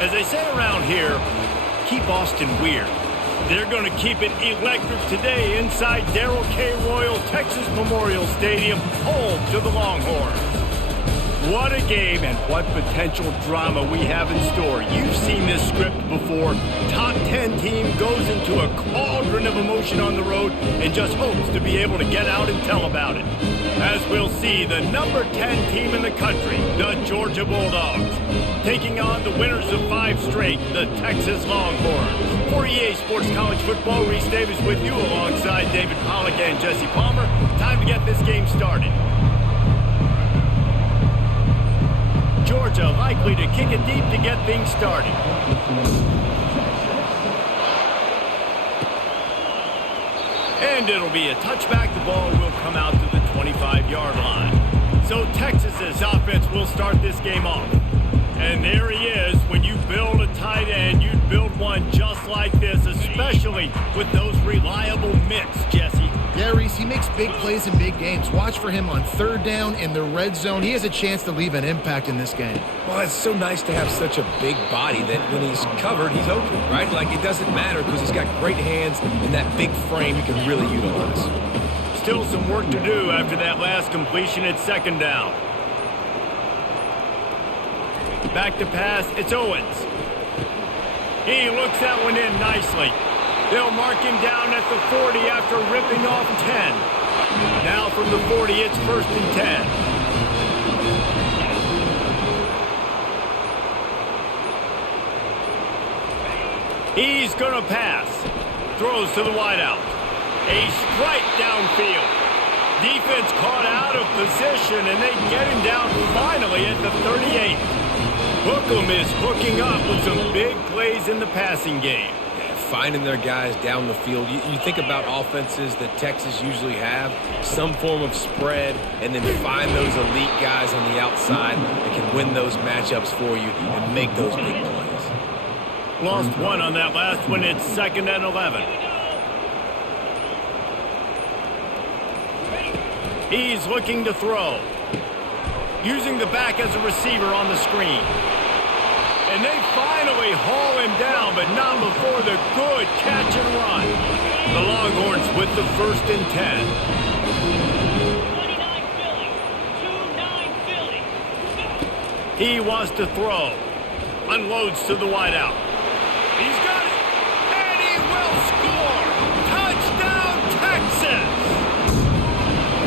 As they say around here, keep Austin weird. They're going to keep it electric today inside Darrell K. Royal Texas Memorial Stadium, home to the Longhorns. What a game and what potential drama we have in store. You've seen this script before. Top 10 team goes into a cauldron of emotion on the road and just hopes to be able to get out and tell about it. As we'll see, the number 10 team in the country, the Georgia Bulldogs, taking on the winners of 5 straight, the Texas Longhorns. For EA Sports College Football, Reese Davis with you alongside David Pollack and Jesse Palmer. Time to get this game started. Georgia likely to kick it deep to get things started. And it'll be a touchback. The ball will come out to the 25-yard line. So Texas's offense will start this game off. And there he is. When you build a tight end, you build one just like this, especially with those reliable mitts, Jesse. Yeah, Reese, he makes big plays in big games. Watch for him on third down in the red zone. He has a chance to leave an impact in this game. Well, it's so nice to have such a big body that when he's covered, he's open, right? Like, it doesn't matter because he's got great hands and that big frame he can really utilize. Still some work to do after that last completion at second down. Back to pass, it's Owens. He looks that one in nicely. They'll mark him down at the 40 after ripping off 10. Now from the 40, it's 1st and 10. He's going to pass. Throws to the wideout. A strike downfield. Defense caught out of position, and they get him down finally at the 38. Hookem is hooking up with some big plays in the passing game. Finding their guys down the field. You think about offenses that Texas usually have, some form of spread, and then find those elite guys on the outside that can win those matchups for you and make those big plays. Lost one on that last one. It's 2nd and 11. He's looking to throw. Using the back as a receiver on the screen. And they finally haul him down, but not before the good catch and run. The Longhorns with the 1st and 10. 29 Philly. 2-9 Philly. He wants to throw. Unloads to the wideout. He's got it. And he will score. Touchdown, Texas.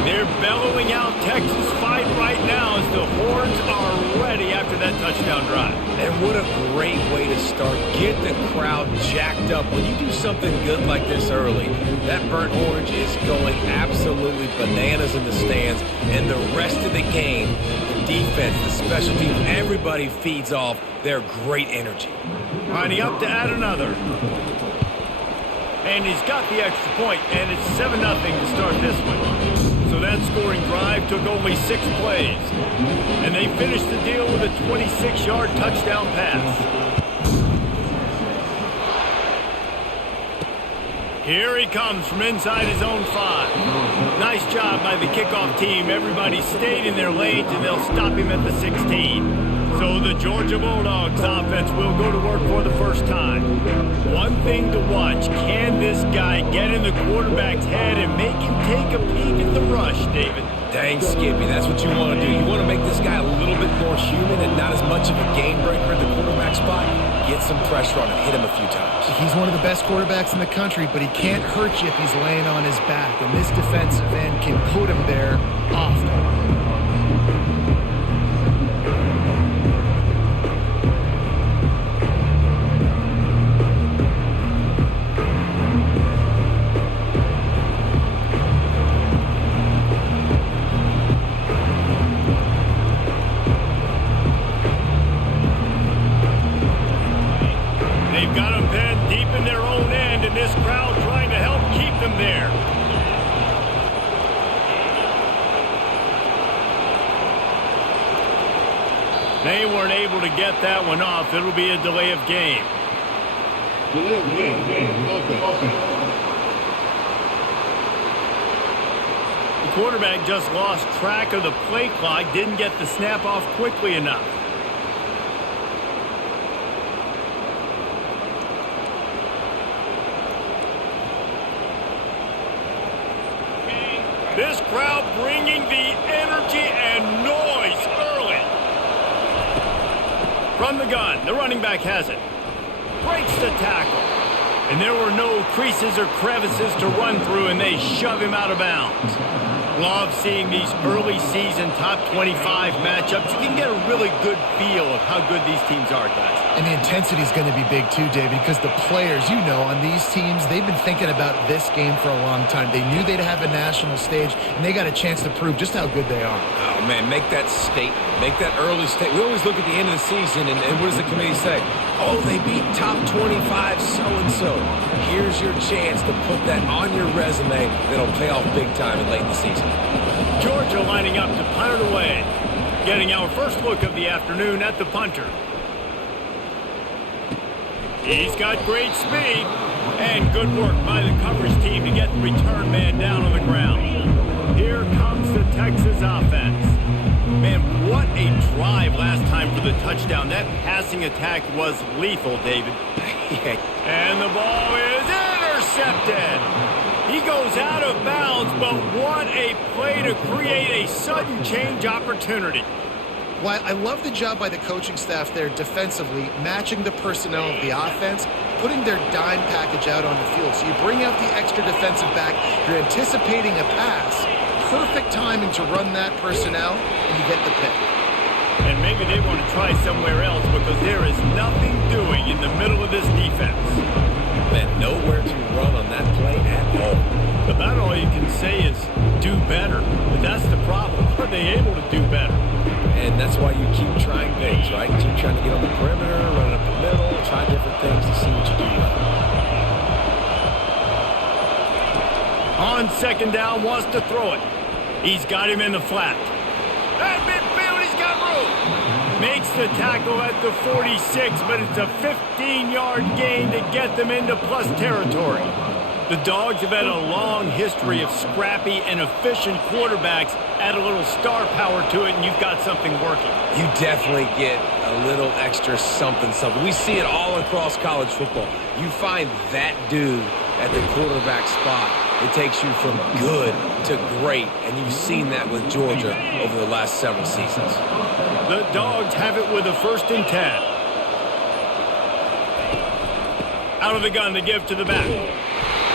They're bellowing out Texas fight right now as the Horns are ready after that touchdown drive. And what a great way to start. Get the crowd jacked up. When you do something good like this early, that burnt orange is going absolutely bananas in the stands. And the rest of the game, the defense, the special teams, everybody feeds off their great energy. Lining up to add another. And he's got the extra point, and it's 7-0 to start this one. So that scoring drive took only 6 plays. And they finished the deal with a 26-yard touchdown pass. Here he comes from inside his own 5. Nice job by the kickoff team. Everybody stayed in their lanes, and they'll stop him at the 16. So the Georgia Bulldogs offense will go to work for the first time. One thing to watch, can this guy get in the quarterback's head and make him take a peek at the rush, David? Dang, Skippy, that's what you want to do. You want to make this guy a little bit more human and not as much of a game breaker at the quarterback spot. Get some pressure on him, hit him a few times. He's one of the best quarterbacks in the country, but he can't hurt you if he's laying on his back, and this defensive end can put him there often. They weren't able to get that one off. It'll be a delay of game. Delay of game. The quarterback just lost track of the play clock, didn't get the snap off quickly enough. This crowd bringing the energy and noise early. From the gun, the running back has it. Breaks the tackle. And there were no creases or crevices to run through, and they shove him out of bounds. Love seeing these early season top 25 matchups. You can get a really good feel of how good these teams are, guys. And the intensity is going to be big too, David, because the players, you know, on these teams, they've been thinking about this game for a long time. They knew they'd have a national stage, and they got a chance to prove just how good they are. Oh, man, make that statement. Make that early statement. We always look at the end of the season, and what does the committee say? Oh, they beat top 25 so-and-so. Here's your chance to put that on your resume that'll pay off big time in late in the season. Georgia lining up to punt it away. Getting our first look of the afternoon at the punter. He's got great speed and good work by the coverage team to get the return man down on the ground. Here comes the Texas offense. Man, what a drive last time for the touchdown. That passing attack was lethal, David. And the ball is intercepted. He goes out of bounds, but what a play to create a sudden change opportunity. Well, I love the job by the coaching staff there defensively, matching the personnel of the offense, putting their dime package out on the field. So you bring out the extra defensive back, you're anticipating a pass, perfect timing to run that personnel, and you get the pick. And maybe they want to try somewhere else because there is nothing doing in the middle of this defense. Man, nowhere to run on that play at all. About all you can say is do better. But that's the problem. Are they able to do better? And that's why you keep trying things, right? Keep trying to get on the perimeter, run up the middle, try different things to see what you do well. On second down, wants to throw it. He's got him in the flat. At midfield, he's got room. Makes the tackle at the 46, but it's a 15-yard gain to get them into plus territory. The Dogs have had a long history of scrappy and efficient quarterbacks. Add a little star power to it, and you've got something working. You definitely get a little extra something. We see it all across college football. You find that dude at the quarterback spot. It takes you from good to great, and you've seen that with Georgia over the last several seasons. The Dogs have it with a 1st and 10. Out of the gun to give to the back.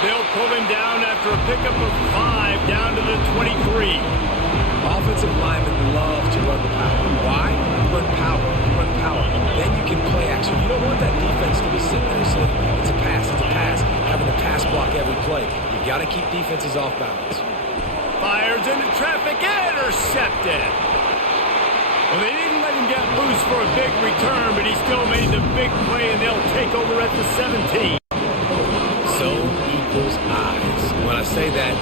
They'll pull him down after a pickup of 5 down to the 23. Offensive linemen love to run the power. Why? Run power. Run power. Then you can play action. You don't want that defense to be sitting there saying, it's a pass, having to pass block every play. You've got to keep defenses off balance. Fires into traffic, intercepted. Well, they didn't let him get loose for a big return, but he still made the big play, and they'll take over at the 17. Zone equals eyes. When I say that,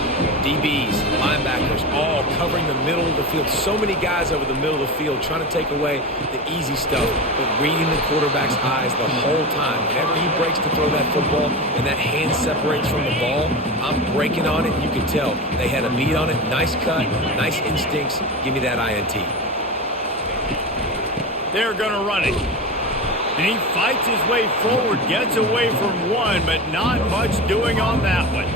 DBs, linebackers, all covering the middle of the field. So many guys over the middle of the field trying to take away the easy stuff, but reading the quarterback's eyes the whole time. Whenever he breaks to throw that football and that hand separates from the ball, I'm breaking on it. You can tell they had a beat on it. Nice cut, nice instincts. Give me that INT. They're going to run it. And he fights his way forward, gets away from one, but not much doing on that one.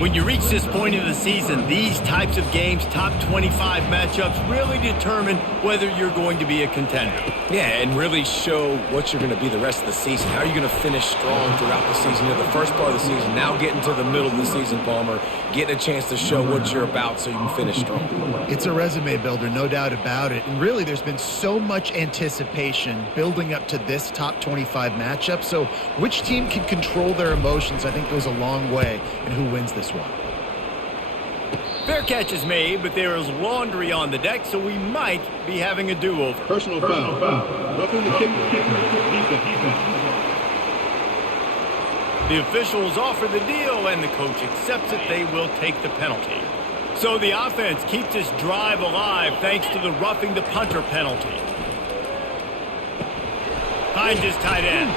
When you reach this point in the season, these types of games, top 25 matchups, really determine whether you're going to be a contender. Yeah, and really show what you're going to be the rest of the season. How are you going to finish strong throughout the season? You're the first part of the season, now getting to the middle of the season, Palmer, getting a chance to show what you're about so you can finish strong. It's a resume builder, no doubt about it. And really, there's been so much anticipation building up to this top 25 matchup. So which team can control their emotions, I think, goes a long way in who wins this one. Fair catch is made, but there is laundry on the deck, so we might be having a do-over. Personal foul. Roughing the kicker. Defense. The officials offer the deal, and the coach accepts it. They will take the penalty. So the offense keeps this drive alive thanks to the roughing the punter penalty. Finds his tight end.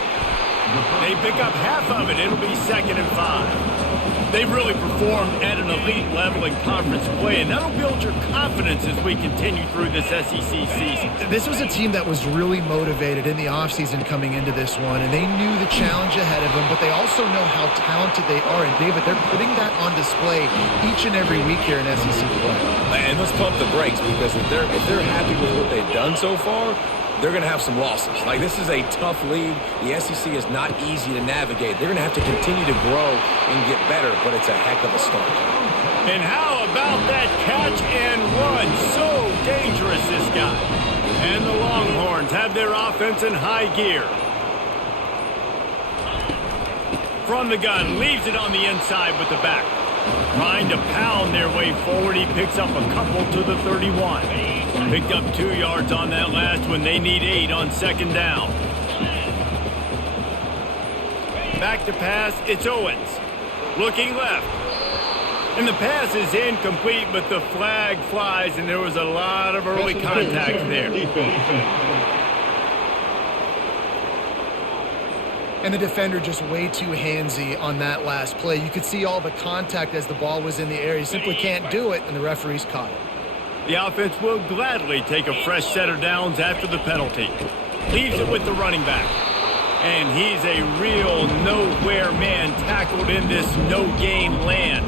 They pick up half of it. It'll be 2nd and 5. They've really performed at an elite level in conference play, and that'll build your confidence as we continue through this SEC season. This was a team that was really motivated in the offseason coming into this one, and they knew the challenge ahead of them, but they also know how talented they are. And, David, they're putting that on display each and every week here in SEC play. And let's pump the brakes, because if they're happy with what they've done so far, they're going to have some losses. Like, this is a tough league. The SEC is not easy to navigate. They're going to have to continue to grow and get better, but it's a heck of a start. And how about that catch and run? So dangerous, this guy. And the Longhorns have their offense in high gear. From the gun, leaves it on the inside with the back. Trying to pound their way forward, he picks up a couple to the 31. Picked up 2 yards on that last one. They need 8 on second down. Back to pass, it's Owens. Looking left. And the pass is incomplete, but the flag flies, and there was a lot of early contact there. And the defender just way too handsy on that last play. You could see all the contact as the ball was in the air. He simply can't do it, and the referees caught it. The offense will gladly take a fresh set of downs after the penalty. Leaves it with the running back. And he's a real nowhere man tackled in this no-gain land.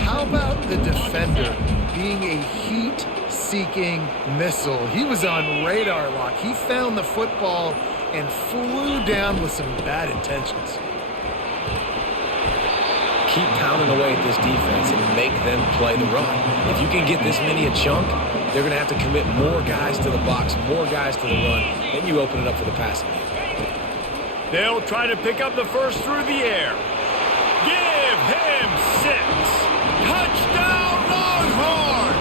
How about the defender being a heat-seeking missile? He was on radar lock. He found the football and flew down with some bad intentions. Keep pounding away at this defense and make them play the run. If you can get this many a chunk, they're going to have to commit more guys to the box, more guys to the run, then you open it up for the passing game. They'll try to pick up the first through the air. Give him 6. Touchdown, Longhorns!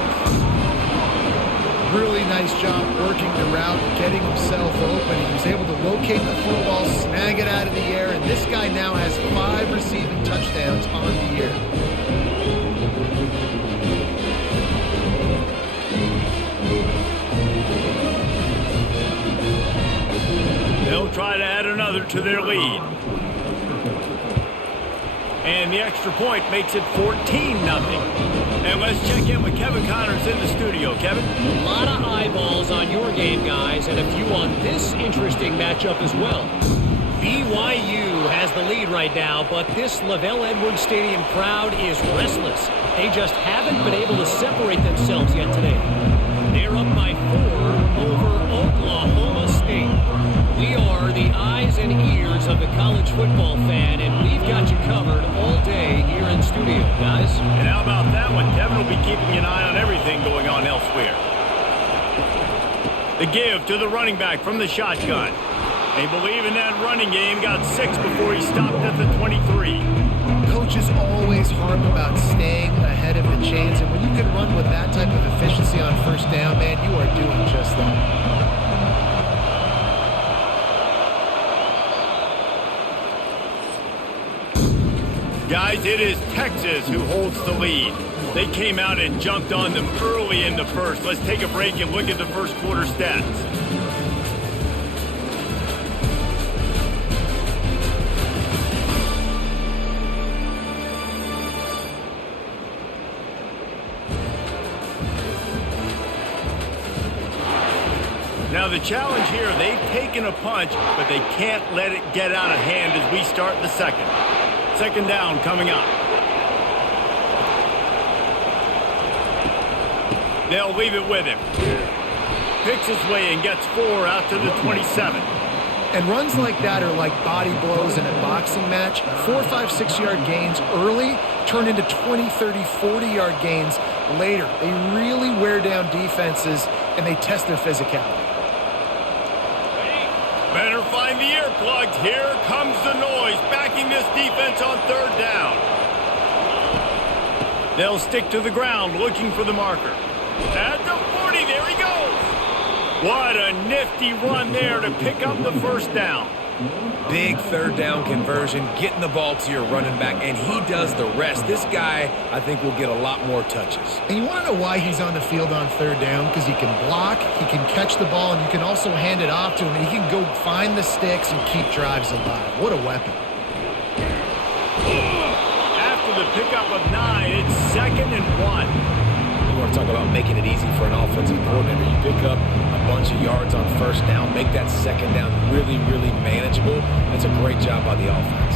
Really nice job working the route, getting himself open. He was able to locate the football, snag it out of the air, and this guy now has 5 receiving touchdowns on the year. They'll try to add another to their lead. And the extra point makes it 14-0. And let's check in with Kevin Connors in the studio. Kevin? A lot of eyeballs on your game, guys, and a few on this interesting matchup as well. BYU has the lead right now, but this LaVell Edwards Stadium crowd is restless. They just haven't been able to separate themselves yet today. They're up by 4 over Oklahoma State. We are the eyes and ears of the college football fan, and we've got you covered all day here in studio, guys. And how about that one? Kevin will be keeping an eye on everything going on elsewhere. The give to the running back from the shotgun. They believe in that running game. Got 6 before he stopped at the 23. Coaches always harp about staying ahead of the chains, and when you can run with that type of efficiency on first down, man, you are doing just that. Guys, it is Texas who holds the lead. They came out and jumped on them early in the first. Let's take a break and look at the first quarter stats. Now the challenge here, they've taken a punch, but they can't let it get out of hand as we start the second. Second down coming up. They'll leave it with him. Picks his way and gets 4 out to the 27. And runs like that are like body blows in a boxing match. 4, 5, 6 yard gains early turn into 20, 30, 40-yard gains later. They really wear down defenses, and they test their physicality. Better find the earplugs. Here comes the noise, backing this defense on third down. They'll stick to the ground, looking for the marker. At the 40, there he goes. What a nifty run there to pick up the first down. Big third down conversion, getting the ball to your running back, and he does the rest. This guy, I think, will get a lot more touches. And you want to know why he's on the field on third down? Because he can block, he can catch the ball, and you can also hand it off to him, and he can go find the sticks and keep drives alive. What a weapon. After the of 9. It's 2nd and 1. You want to talk about making it easy for an offensive coordinator. You pick up a bunch of yards on first down, make that second down really, really manageable. That's a great job by the offense.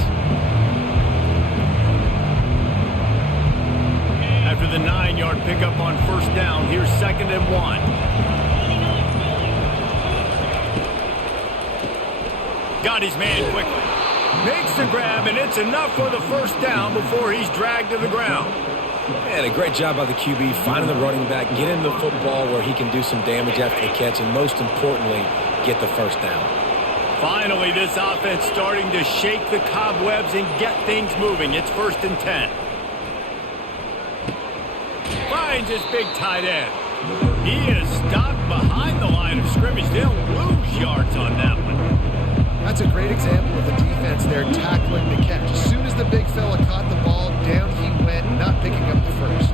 After the 9-yard pickup on first down, here's 2nd and 1. Got his man quickly. Makes the grab, and it's enough for the first down before he's dragged to the ground. And a great job by the QB, finding the running back, getting the football where he can do some damage after the catch, and most importantly, get the first down. Finally, this offense starting to shake the cobwebs and get things moving. It's 1st and 10. Finds his big tight end. He is stopped behind the line of scrimmage. They'll lose yards on that one. That's a great example of the defense there tackling the catch. As soon as the big fella caught the ball, down he went, not picking up the first.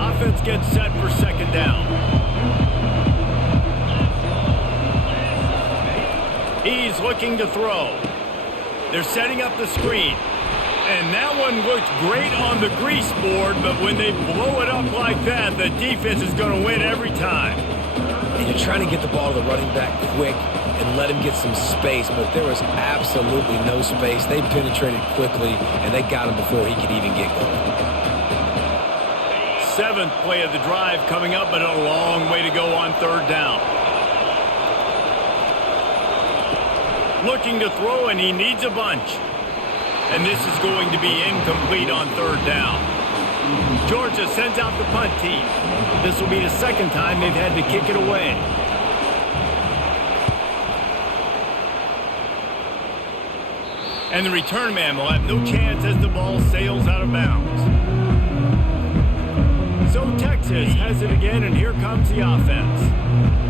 Offense gets set for 2nd down. He's looking to throw. They're setting up the screen. And that one looked great on the grease board, but when they blow it up like that, the defense is going to win every time. And you're trying to get the ball to the running back quick and let him get some space, but there was absolutely no space. They penetrated quickly, and they got him before he could even get going. 7th play of the drive coming up, but a long way to go on 3rd down. Looking to throw, and he needs a bunch. And this is going to be incomplete on 3rd down. Georgia sends out the punt team. This will be the 2nd time they've had to kick it away. And the return man will have no chance as the ball sails out of bounds. So Texas has it again, and here comes the offense.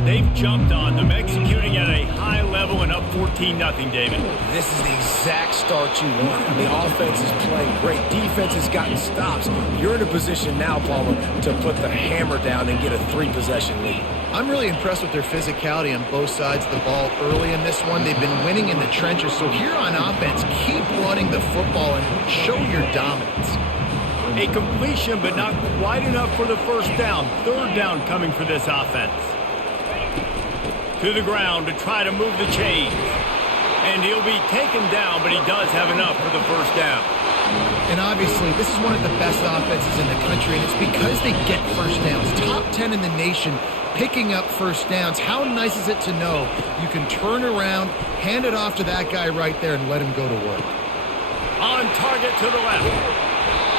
They've jumped on them, executing at a high level and up 14-0, David. This is the exact start you want. The offense is playing great. Defense has gotten stops. You're in a position now, Palmer, to put the hammer down and get a 3-possession lead. I'm really impressed with their physicality on both sides of the ball early in this one. They've been winning in the trenches. So here on offense, keep running the football and show your dominance. A completion, but not quite enough for the first down. 3rd down coming for this offense. To the ground to try to move the chains. And he'll be taken down, but he does have enough for the first down. And obviously, this is one of the best offenses in the country, and it's because they get first downs. Top 10 in the nation picking up first downs. How nice is it to know you can turn around, hand it off to that guy right there, and let him go to work. On target to the left.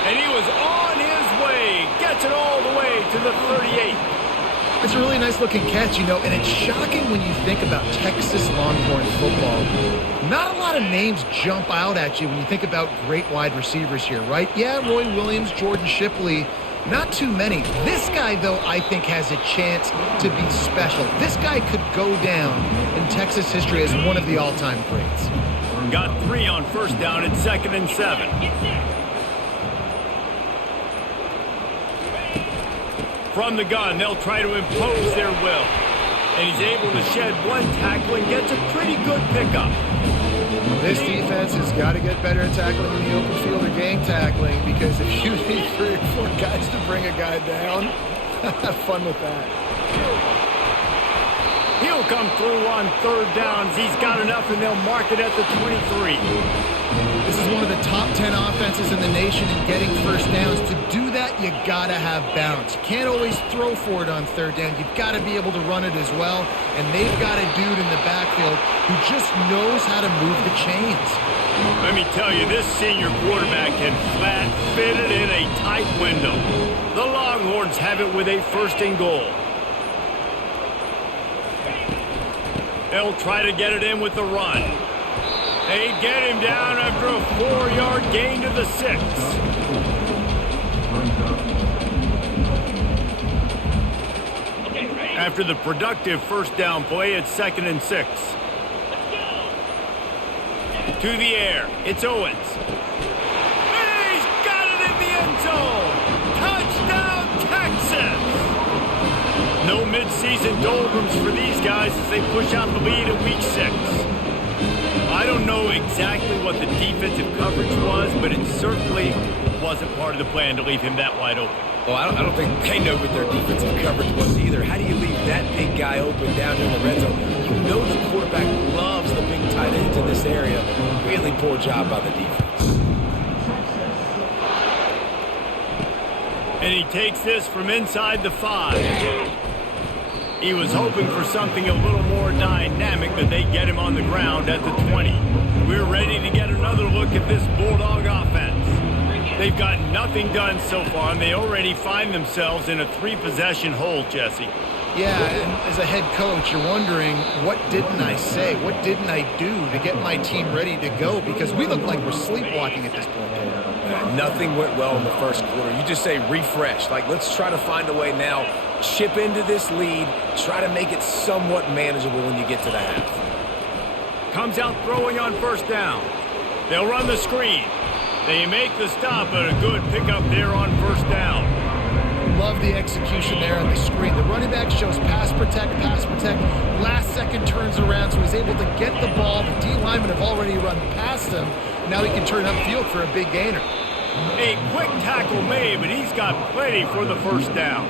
And he was on his way. Gets it all the way to the 38. It's a really nice-looking catch, you know, and it's shocking when you think about Texas Longhorn football. Not a lot of names jump out at you when you think about great wide receivers here, right? Yeah, Roy Williams, Jordan Shipley, not too many. This guy, though, I think has a chance to be special. This guy could go down in Texas history as one of the all-time greats. Got 3 on first down at 2nd and 7. From the gun, they'll try to impose their will. And he's able to shed one tackle and gets a pretty good pickup. This defense has got to get better at tackling in the open field or gang tackling, because if you need 3 or 4 guys to bring a guy down, have fun with that. He'll come through on 3rd downs. He's got enough, and they'll mark it at the 23. This is one of the top 10 offenses in the nation in getting first downs. To do that, you gotta have balance. You can't always throw for it on 3rd down. You've got to be able to run it as well. And they've got a dude in the backfield who just knows how to move the chains. Let me tell you, this senior quarterback can flat fit it in a tight window. The Longhorns have it with a 1st and goal. They'll try to get it in with the run. They get him down after a 4-yard gain to the 6. After the productive first down play, it's 2nd and 6. To the air, it's Owens. And he's got it in the end zone. Touchdown, Texas! No midseason doldrums for these guys as they push out the lead in week 6. I don't know exactly what the defensive coverage was, but it certainly wasn't part of the plan to leave him that wide open. Well, I don't think they know what their defensive coverage was either. How do you leave that big guy open down here in the red zone? You know the quarterback loves the big tight ends in this area. Really poor job by the defense. And he takes this from inside the 5. He was hoping for something a little more dynamic, but they get him on the ground at the 20. We're ready to get another look at this Bulldog offense. They've got nothing done so far, and they already find themselves in a 3-possession hole, Jesse. Yeah, and as a head coach, you're wondering, what didn't I say? What didn't I do to get my team ready to go? Because we look like we're sleepwalking at this point. Nothing went well in the first quarter. You just say refresh. Like, let's try to find a way now. Chip into this lead. Try to make it somewhat manageable when you get to the half. Comes out throwing on first down. They'll run the screen. They make the stop, but a good pickup there on first down. Love the execution there on the screen. The running back shows pass protect. Last second turns around, so he's able to get the ball. The D linemen have already run past him. Now he can turn upfield for a big gainer. A quick tackle made, but he's got plenty for the first down.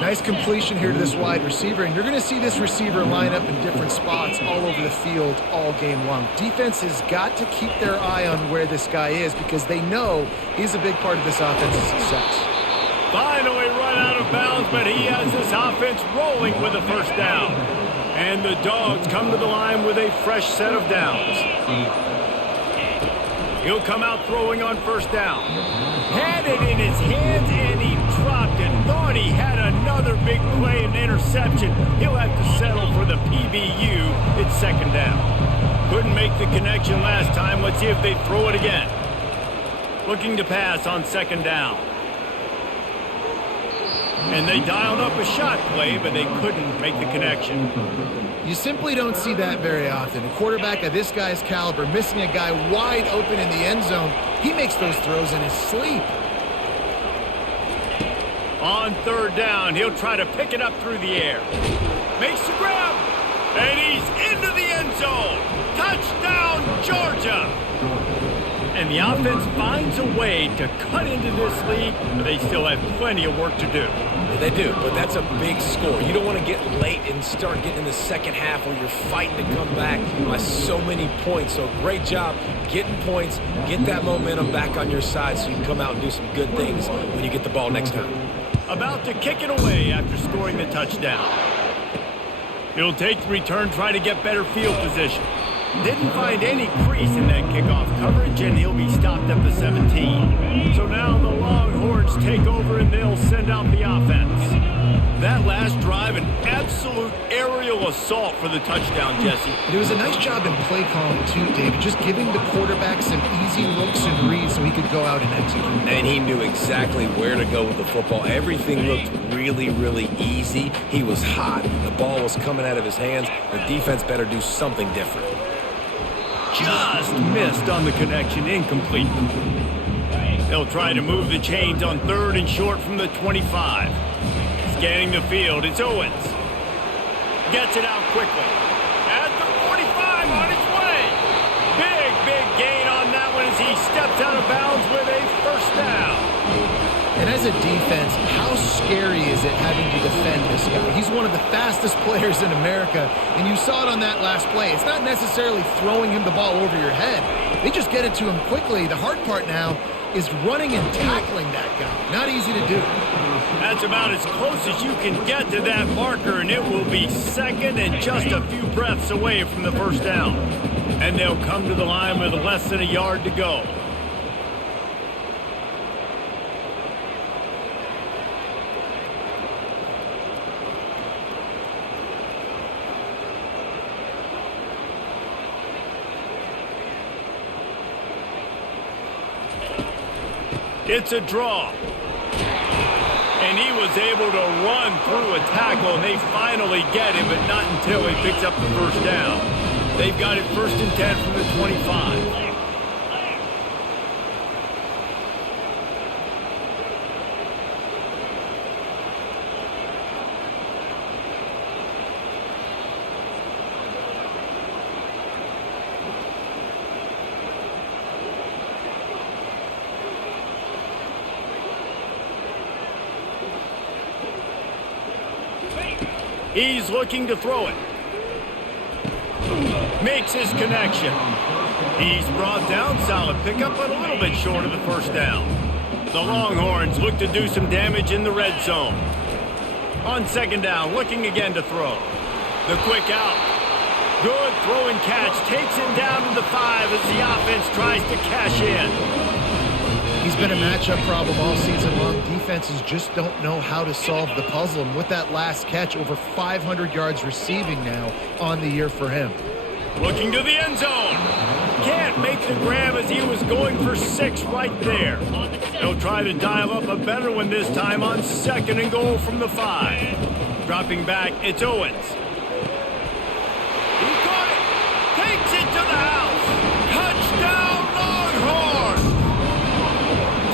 Nice completion here to this wide receiver, and you're going to see this receiver line up in different spots all over the field all game long. Defense has got to keep their eye on where this guy is because they know he's a big part of this offense's success. Finally run out of bounds, but he has this offense rolling with a first down. And the Dogs come to the line with a fresh set of downs. He'll come out throwing on first down. Had it in his hands, and he dropped it. Thought he had another big play and interception. He'll have to settle for the PBU. It's second down. Couldn't make the connection last time. Let's see if they throw it again. Looking to pass on second down. And they dialed up a shot play, but they couldn't make the connection. You simply don't see that very often. A quarterback of this guy's caliber missing a guy wide open in the end zone. He makes those throws in his sleep. On third down, he'll try to pick it up through the air. Makes the grab, and he's into the end zone. Touchdown, Georgia! And the offense finds a way to cut into this lead, but they still have plenty of work to do. They do, but that's a big score. You don't want to get late and start getting in the second half where you're fighting to come back by so many points. So great job getting points, get that momentum back on your side so you can come out and do some good things when you get the ball next time. About to kick it away after scoring the touchdown. He'll take the return, try to get better field position. Didn't find any crease in that kickoff coverage, and he'll be stopped at the 17. So now the Longhorns take over, and they'll send out the offense. That last drive, an absolute aerial assault for the touchdown, Jesse. It was a nice job in play calling, too, David, just giving the quarterback some easy looks and reads so he could go out and execute. And he knew exactly where to go with the football. Everything looked really, really easy. He was hot. The ball was coming out of his hands. The defense better do something different. Just missed on the connection, incomplete. They'll try to move the chains on third and short from the 25. Scanning the field, it's Owens. Gets it out quickly. At the 45 on its way. Big gain on that one as he steps out of bounds with a first down. And as a defense, how scary is it having to defend this guy? He's one of the fastest players in America, and you saw it on that last play. It's not necessarily throwing him the ball over your head. They just get it to him quickly. The hard part now is running and tackling that guy. Not easy to do. That's about as close as you can get to that marker, and it will be second and just a few breaths away from the first down. And they'll come to the line with less than a yard to go. It's a draw. And he was able to run through a tackle, and they finally get him, but not until he picks up the first down. They've got it 1st and 10 from the 25. He's looking to throw it. Makes his connection. He's brought down. Solid pickup, but a little bit short of the first down. The Longhorns look to do some damage in the red zone. On second down, looking again to throw. The quick out. Good throw and catch. Takes him down to the 5 as the offense tries to cash in. He's been a matchup problem all season long. Defenses just don't know how to solve the puzzle. And with that last catch, over 500 yards receiving now on the year for him. Looking to the end zone. Can't make the grab as he was going for 6 right there. He'll try to dial up a better one this time on second and goal from the 5. Dropping back, it's Owens. He caught it. Takes it to the house. Touchdown, Longhorns.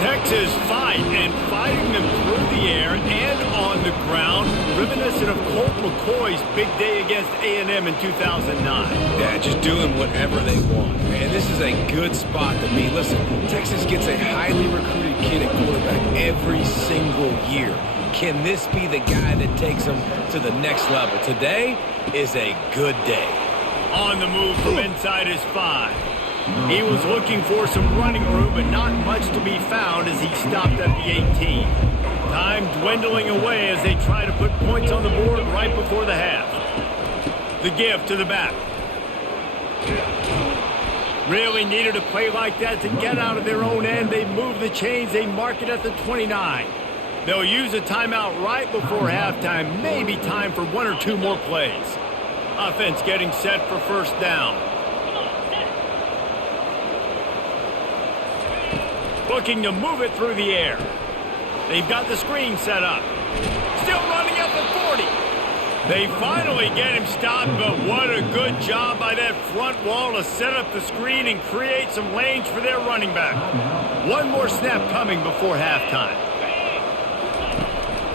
Texas fighting them through the air and on the ground, reminiscent of Colt McCoy's big day against A&M in 2009. Yeah, just doing whatever they want. And this is a good spot to be. Listen, Texas gets a highly recruited kid at quarterback every single year. Can this be the guy that takes them to the next level? Today is a good day. On the move from inside his 5. He was looking for some running room, but not much to be found as he stopped at the 18. Time dwindling away as they try to put points on the board right before the half. The give to the back. Really needed a play like that to get out of their own end. They move the chains. They mark it at the 29. They'll use a timeout right before halftime. Maybe time for 1 or 2 more plays. Offense getting set for first down. Looking to move it through the air. They've got the screen set up. Still running at the 40. They finally get him stopped, but what a good job by that front wall to set up the screen and create some lanes for their running back. 1 more snap coming before halftime.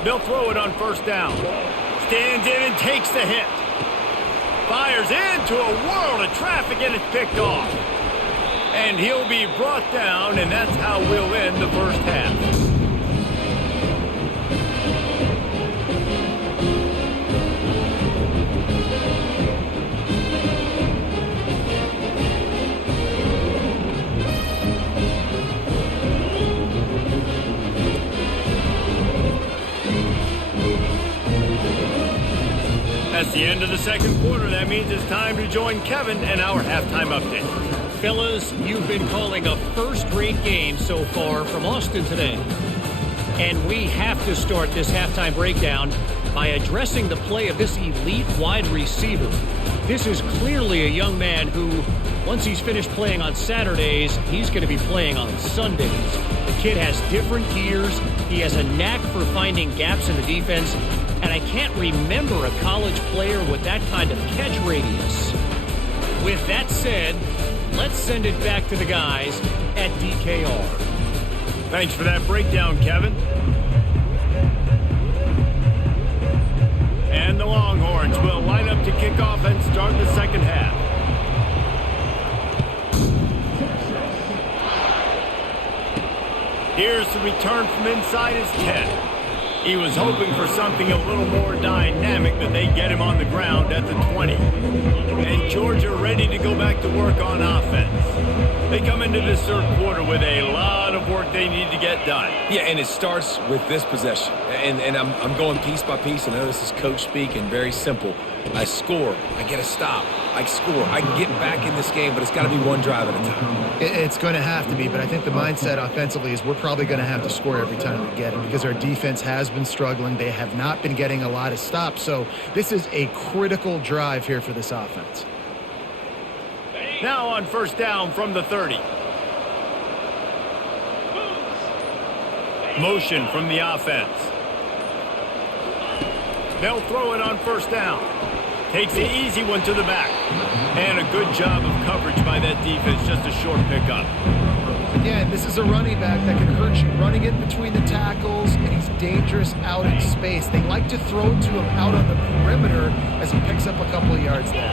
They'll throw it on first down. Stands in and takes the hit. Fires into a world of traffic and it's picked off. And he'll be brought down, and that's how we'll end the first half. That's the end of the second quarter. That means it's time to join Kevin and our halftime update. Fellas, you've been calling a first-rate game so far from Austin today. And we have to start this halftime breakdown by addressing the play of this elite wide receiver. This is clearly a young man who, once he's finished playing on Saturdays, he's going to be playing on Sundays. The kid has different gears. He has a knack for finding gaps in the defense. And I can't remember a college player with that kind of catch radius. With that said, let's send it back to the guys at DKR. Thanks for that breakdown, Kevin. And the Longhorns will line up to kick off and start the second half. Here's the return from inside his 10. He was hoping for something a little more dynamic, but they get him on the ground at the 20. And Georgia ready to go back to work on offense. They come into this third quarter with a lot of work they need to get done. Yeah, and it starts with this possession. And I'm going piece by piece. I know this is coach speak and very simple. I score. I get a stop. I score. I can get back in this game, but it's got to be one drive at a time. It's going to have to be, but I think the mindset offensively is we're probably going to have to score every time we get it because our defense has been struggling. They have not been getting a lot of stops, so this is a critical drive here for this offense. Now on first down from the 30. Motion from the offense. They'll throw it on first down. Takes the easy one to the back. And a good job of coverage by that defense. Just a short pickup. Again, this is a running back that can hurt you. Running it between the tackles, and he's dangerous out in space. They like to throw to him out on the perimeter as he picks up a couple of yards there.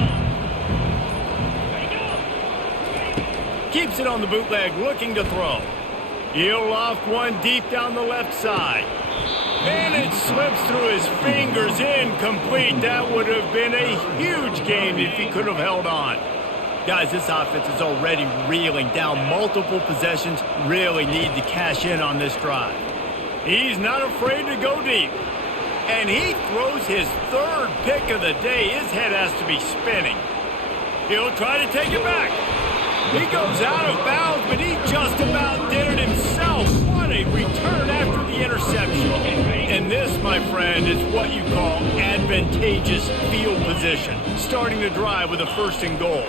Keeps it on the bootleg, looking to throw. He'll loft one deep down the left side. And it slips through his fingers, incomplete. That would have been a huge gain if he could have held on. Guys, this offense is already reeling down multiple possessions. Really need to cash in on this drive. He's not afraid to go deep. And he throws his third pick of the day. His head has to be spinning. He'll try to take it back. He goes out of bounds, but he just about did it himself. What a return after the interception. And this, my friend, is what you call advantageous field position. Starting the drive with a 1st and goal.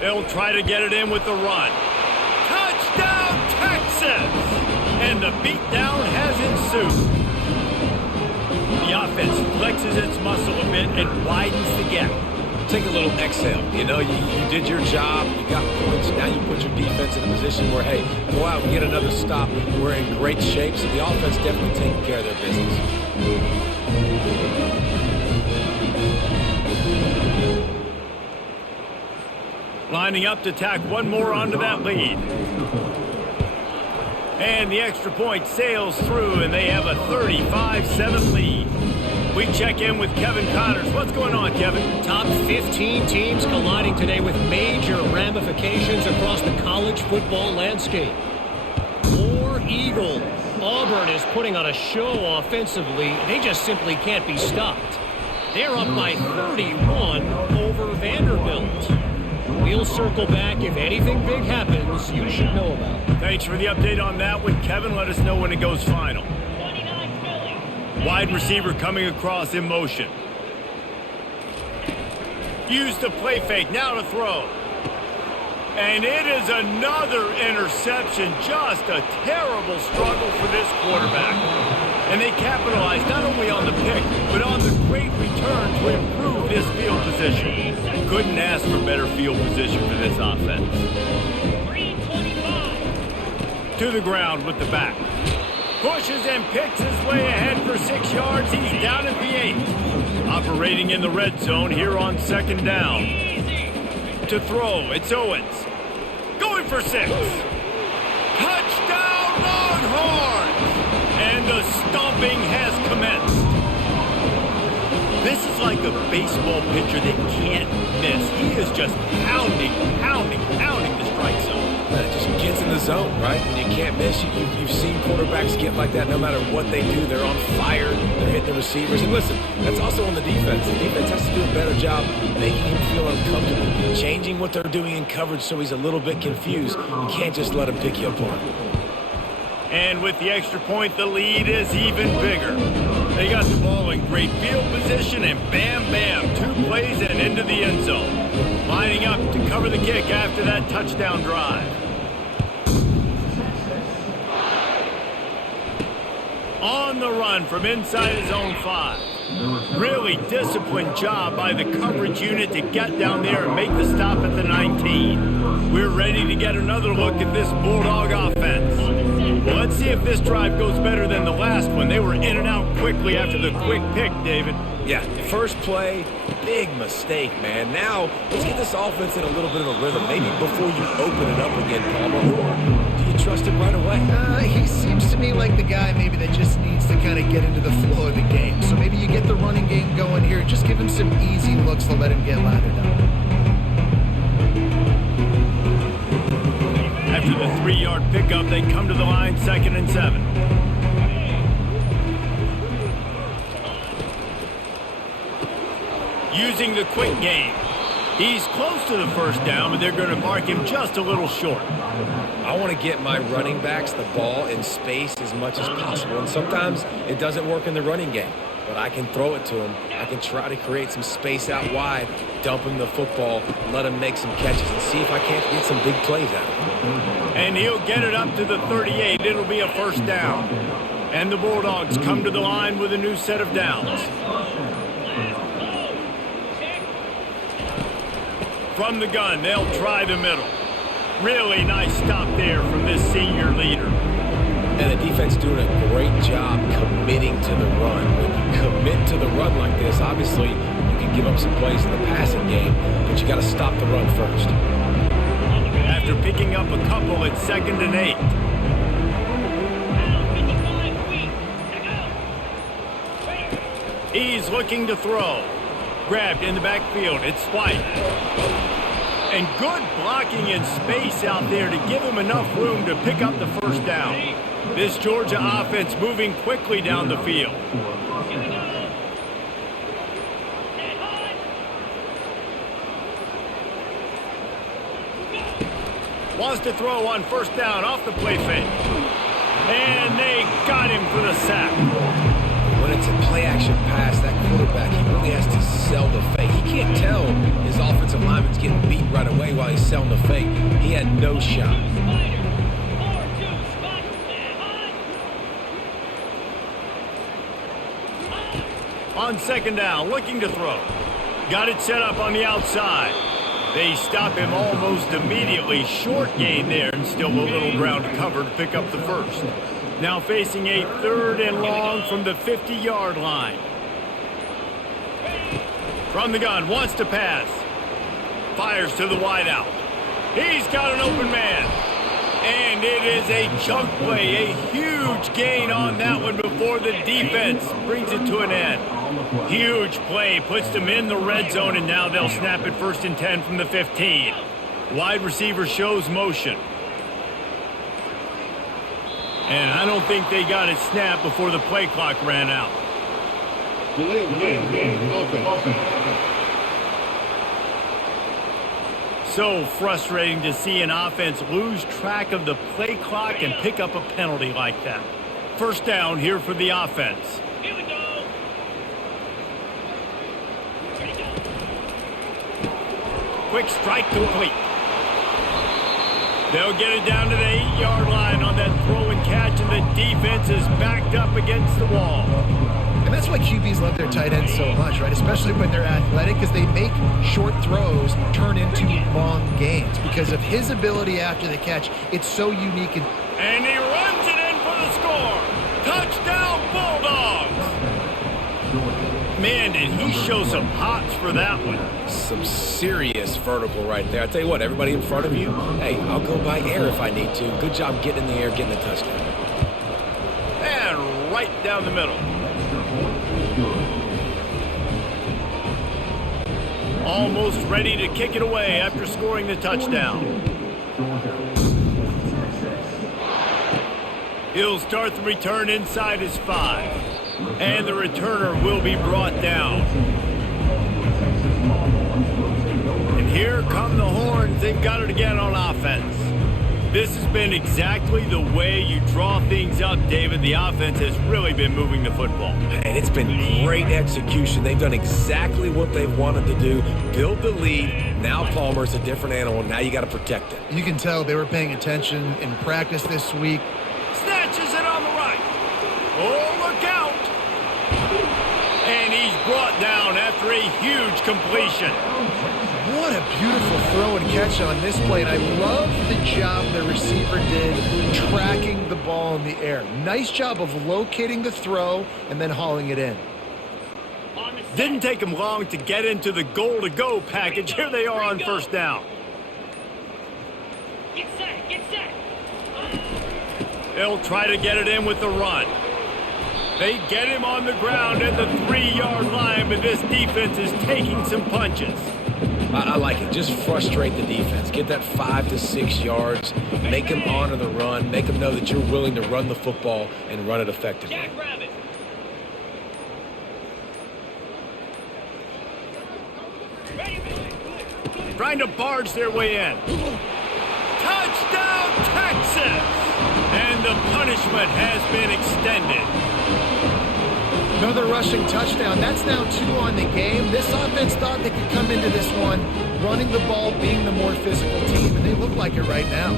They'll try to get it in with the run. Touchdown, Texas! And the beatdown has ensued. The offense flexes its muscle a bit and widens the gap. Take a little exhale. You know, you did your job. You got points. Now you put your defense in a position where, hey, go out and get another stop. We're in great shape, so the offense definitely taking care of their business. Lining up to tack one more onto that lead. And the extra point sails through, and they have a 35-7 lead. We check in with Kevin Connors. What's going on, Kevin? Top 15 teams colliding today with major ramifications across the college football landscape. War Eagle. Auburn is putting on a show offensively. They just simply can't be stopped. They're up by 31 over Vanderbilt. We'll circle back. If anything big happens, you should know about it. Thanks for the update on that one, Kevin. Let us know when it goes final. Wide receiver coming across in motion. Use the play fake, now to throw. And it is another interception. Just a terrible struggle for this quarterback. And they capitalize not only on the pick, but on the great return to improve this field position. Couldn't ask for better field position for this offense. To the ground with the back. Pushes and picks his way ahead for 6 yards. He's down at the 8. Operating in the red zone here on 2nd down. To throw, it's Owens. Going for 6. Touchdown, Longhorns! And the stomping has commenced. This is like a baseball pitcher that can't miss. He is just pounding the strike zone. It just gets in the zone, right? When you can't miss, you've seen quarterbacks get like that no matter what they do. They're on fire. They're hitting the receivers. And listen, that's also on the defense. The defense has to do a better job making him feel uncomfortable, changing what they're doing in coverage so he's a little bit confused. You can't just let him pick you apart. And with the extra point, the lead is even bigger. They got the ball in great field position, and bam, 2 plays and into the end zone. Lining up to cover the kick after that touchdown drive. On the run from inside his own 5. Really disciplined job by the coverage unit to get down there and make the stop at the 19. We're ready to get another look at this Bulldog offense. Well, let's see if this drive goes better than the last one. They were in and out quickly after the quick pick, David. Yeah, first play, big mistake, man. Now, let's get this offense in a little bit of a rhythm. Maybe before you open it up again, Palmer, or do you trust him right away? He seems to me like the guy maybe that just needs to kind of get into the flow of the game. So maybe you get the running game going here. Just give him some easy looks to let him get lathered up. After the 3-yard pickup, they come to the line 2nd and 7. Using the quick game. He's close to the 1st down, but they're going to mark him just a little short. I want to get my running backs the ball in space as much as possible, and sometimes it doesn't work in the running game. But I can throw it to him. I can try to create some space out wide, dump him the football, let him make some catches, and see if I can't get some big plays out of him. And he'll get it up to the 38. It'll be a 1st down. And the Bulldogs come to the line with a new set of downs. From the gun, they'll try the middle. Really nice stop there from this senior leader. And the defense doing a great job committing to the run. When you commit to the run like this, obviously you can give up some plays in the passing game, but you got to stop the run first. After picking up a couple at 2nd and 8. He's looking to throw. Grabbed in the backfield. It's White. And good blocking in space out there to give him enough room to pick up the first down. This Georgia offense moving quickly down the field. Wants to throw on first down off the play fake. And they got him for the sack. When it's a play-action pass, that quarterback, he really has to sell the fake. He can't tell his offensive lineman's getting beat right away while he's selling the fake. He had no shot. On second down, looking to throw. Got it set up on the outside. They stop him almost immediately. Short gain there and still a little ground to cover to pick up the first. Now facing a 3rd and long from the 50-yard line. From the gun, wants to pass. Fires to the wideout. He's got an open man. And it is a chunk play, a huge gain on that one before the defense brings it to an end. Huge play, puts them in the red zone, and now they'll snap it 1st and 10 from the 15. Wide receiver shows motion. And I don't think they got it snapped before the play clock ran out. Delay of game. Offense. So frustrating to see an offense lose track of the play clock and pick up a penalty like that. First down here for the offense. Here we go. Quick strike complete. They'll get it down to the 8-yard line on that throw and catch, and the defense is backed up against the wall. And that's why QBs love their tight ends so much, right? Especially when they're athletic, because they make short throws turn into long gains. Because of his ability after the catch, it's so unique. And he runs it in for the score. Touchdown, Bulldogs. Man, did he show some hops for that one. Some serious vertical right there. I tell you what, everybody in front of you, hey, I'll go by air if I need to. Good job getting in the air, getting the touchdown. And right down the middle. Almost ready to kick it away after scoring the touchdown. He'll start the return inside his 5. And the returner will be brought down. And here come the horns. They've got it again on offense. This has been exactly the way you draw things up, David. The offense has really been moving the football. And it's been great execution. They've done exactly what they've wanted to do. Build the lead. Now Palmer's a different animal. Now you got to protect it. You can tell they were paying attention in practice this week. Snatches it on the right. Oh, look out. And he's brought down after a huge completion. What a beautiful throw and catch on this play. And I love the job the receiver did tracking the ball in the air. Nice job of locating the throw and then hauling it in. Didn't take him long to get into the goal-to-go package. Here they are on first down. Get set. Get set. They'll try to get it in with the run. They get him on the ground at the 3-yard line, but this defense is taking some punches. I like it. Just frustrate the defense. Get that 5 to 6 yards. Make them honor the run. Make them know that you're willing to run the football and run it effectively. Jack Rabbit. Trying to barge their way in. Touchdown, Texas! And the punishment has been extended. Another rushing touchdown. That's now 2 on the game. This offense thought they could come into this one running the ball, being the more physical team, and they look like it right now.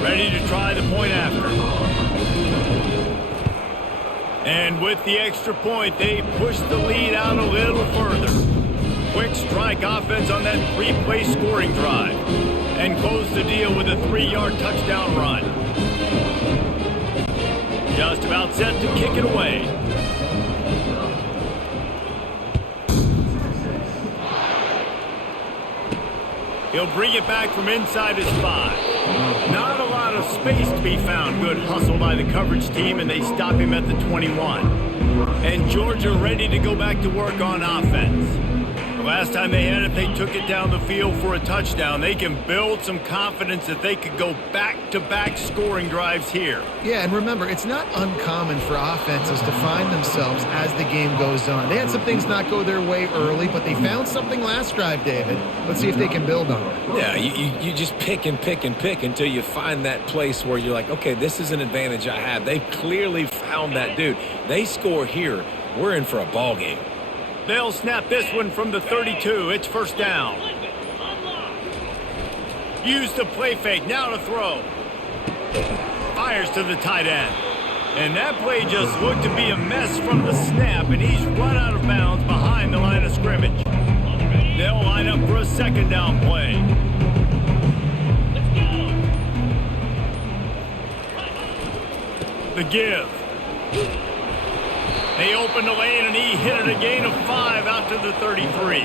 Ready to try the point after. And with the extra point, they push the lead out a little further. Quick strike offense on that 3-play scoring drive. And close the deal with a 3-yard touchdown run. Just about set to kick it away. He'll bring it back from inside his 5. Not a lot of space to be found. Good hustle by the coverage team, and they stop him at the 21. And Georgia ready to go back to work on offense. The last time they had it, they took it down the field for a touchdown. They can build some confidence that they could go back-to-back scoring drives here. Yeah, and remember, it's not uncommon for offenses to find themselves as the game goes on. They had some things not go their way early, but they found something last drive, David. Let's see if they can build on it. Yeah, you just pick and pick and pick until you find that place where you're like, okay, this is an advantage I have. They clearly found that dude. They score here, we're in for a ball game. They'll snap this one from the 32. It's first down. Use the play fake. Now to throw. Fires to the tight end. And that play just looked to be a mess from the snap, and he's run out of bounds behind the line of scrimmage. They'll line up for a second down play. The give. They opened the lane, and he hit it a gain of 5 out to the 33.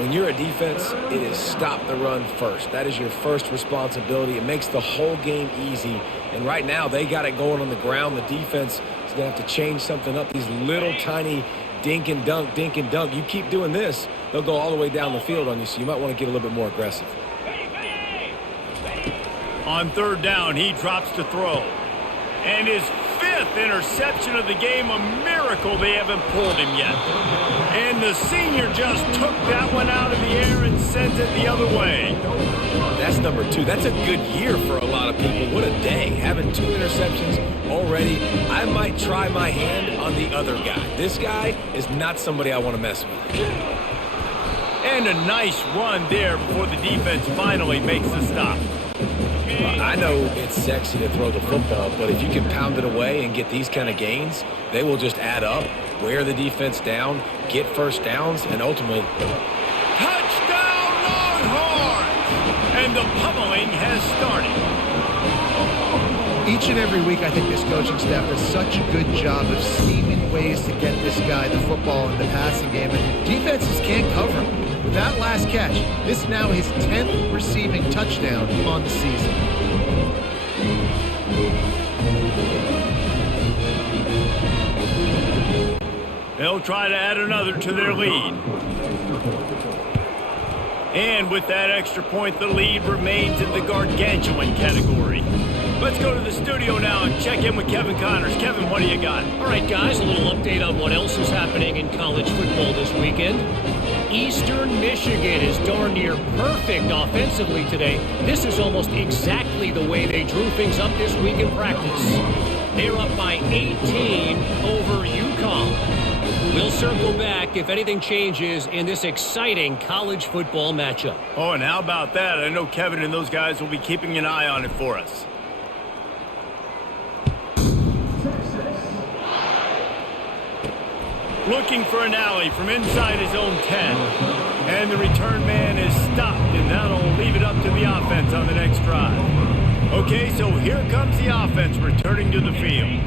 When you're a defense, it is stop the run first. That is your first responsibility. It makes the whole game easy. And right now, they got it going on the ground. The defense is going to have to change something up. These little tiny dink and dunk, dink and dunk. You keep doing this, they'll go all the way down the field on you, so you might want to get a little bit more aggressive. On third down, he drops to throw. And his 5th interception of the game, a miracle they haven't pulled him yet. And the senior just took that one out of the air and sent it the other way. That's number 2. That's a good year for a lot of people. What a day. Having 2 interceptions already. I might try my hand on the other guy. This guy is not somebody I want to mess with. And a nice run there before the defense finally makes the stop. I know it's sexy to throw the football, but if you can pound it away and get these kind of gains, they will just add up, wear the defense down, get first downs, and ultimately... Touchdown Longhorns! And the pummeling has started. Each and every week, I think this coaching staff does such a good job of scheming ways to get this guy the football in the passing game, and defenses can't cover him. With that last catch, this is now his 10th receiving touchdown on the season. They'll try to add another to their lead. And with that extra point, the lead remains in the gargantuan category. Let's go to the studio now and check in with Kevin Connors. Kevin, what do you got? All right, guys, a little update on what else is happening in college football this weekend. Eastern Michigan is darn near perfect offensively today. This is almost exactly the way they drew things up this week in practice. They're up by 18 over UConn. We'll circle back if anything changes in this exciting college football matchup. Oh, and how about that? I know Kevin and those guys will be keeping an eye on it for us. Looking for an alley from inside his own 10. And the return man is stopped, and that'll leave it up to the offense on the next drive. Okay, so here comes the offense returning to the field.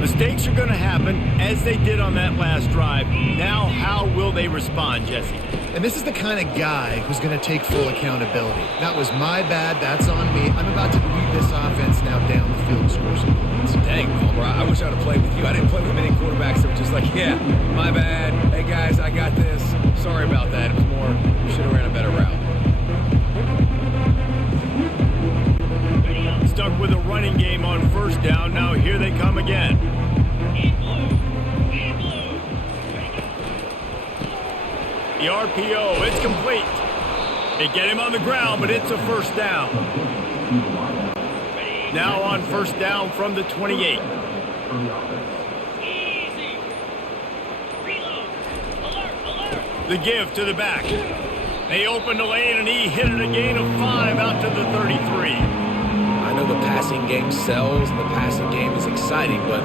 Mistakes are going to happen, as they did on that last drive. Now, how will they respond, Jesse? And this is the kind of guy who's going to take full accountability. That was my bad. That's on me. I'm about to lead this offense now down the field and score some points. Dang, Palmer, I wish I would have played with you. I didn't play with many quarterbacks that were just like, yeah, my bad. Hey, guys, I got this. Sorry about that. It was more, you should have ran a better route. Stuck with a running game on first down. Now here they come again. The RPO, it's complete. They get him on the ground, but it's a first down. Now on first down from the 28. The give to the back. They open the lane, and he hit it a gain of 5 out to the 33. I know the passing game sells and the passing game is exciting, but